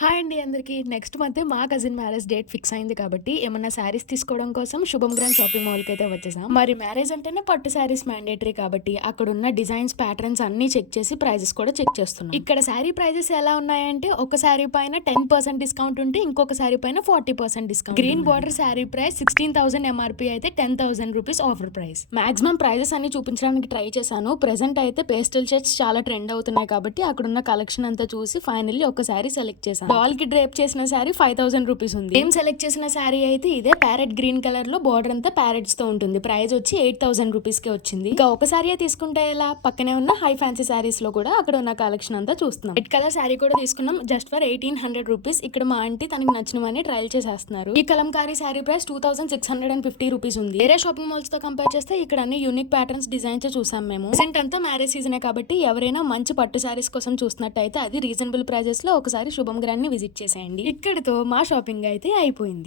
Hi అండి అందరికి. Next month మా కజిన్ మ్యారేజ్ డేట్ ఫిక్స్ అయింది కాబట్టి ఏమన్నా శారీస్ తీసుకోవడం కోసం శుభం గ్రాండ్ షాపింగ్ మాల్కి అయితే వచ్చేసాం. మరి మ్యారేజ్ అంటేనే పట్టు శారీస్ మ్యాండేటరీ కాబట్టి అక్కడ ఉన్న డిజైన్స్ ప్యాటర్న్స్ అన్ని చెక్ చేసి ప్రైజెస్ కూడా చెక్ చేస్తున్నాం. ఇక్కడ శారీ ప్రైజెస్ ఎలా ఉన్నాయంటే ఒక శారీ పైన 10% డిస్కౌంట్ ఉంటే ఇంకొక శారీ పైన 40% discount. Green border sari price 16,000 MRP అయితే 10,000 rupees offer price. Maximum prizes అన్ని చూపించడానికి ట్రై చేశాను. ప్రెసెంట్ అయితే పేస్టల్ షేడ్స్ చాలా ట్రెండ్ అవుతున్నాయి కాబట్టి అక్కడ ఉన్న కలెక్షన్ అంతా చూసి ఫైనల్లీ ఒక శారీ సెలెక్ట్ చేశాను. డాల్ కి డ్రేప్ చేసిన శారీ 5,000 రూపీస్ ఉంది. ఏం సెలెక్ట్ చేసిన శారీ అయితే ఇదే ప్యారెట్ గ్రీన్ కలర్ లో బార్డర్ అంతా ప్యారెట్స్ తో ఉంటుంది. ప్రైస్ వచ్చి 8,000 రూపీస్ కి వచ్చింది. ఇంకా ఒక శారీ తీసుకుంటే ఎలా, పక్కనే ఉన్న హై ఫ్యాన్సీ శారీస్ లో కూడా అక్కడ ఉన్న కలెక్షన్ అంతా చూస్తున్నాం. రెడ్ కలర్ శారీ కూడా తీసుకున్నాం జస్ట్ ఫర్ 1,800 రూపీస్. ఇక్కడ మా ఆంటీ తనకి నచ్చినవన్నీ ట్రయల్ చేసేస్తున్నారు. ఈ కలంకారీ శారీ ప్రైస్ 2,650 రూపీస్ ఉంది. వేరే షాపింగ్ మాల్స్ తో కంపేర్ చేస్తే ఇక్కడ అన్ని యూనిక్ ప్యాటర్న్స్ డిజైన్స్ చూసాం మేము. ప్రెసెంట్ అంతా మ్యారేజ్ సీజనే కాబట్టి ఎవరైనా మంచి పట్టు శారీస్ కోసం చూసినట్టయితే అది రీజనబుల్ ప్రైజెస్ లో ఒకసారి శుభం గ్రాండ్ ని విజిట్ చేసేయండి. ఇక్కడితో మా షాపింగ్ అయితే అయిపోయింది.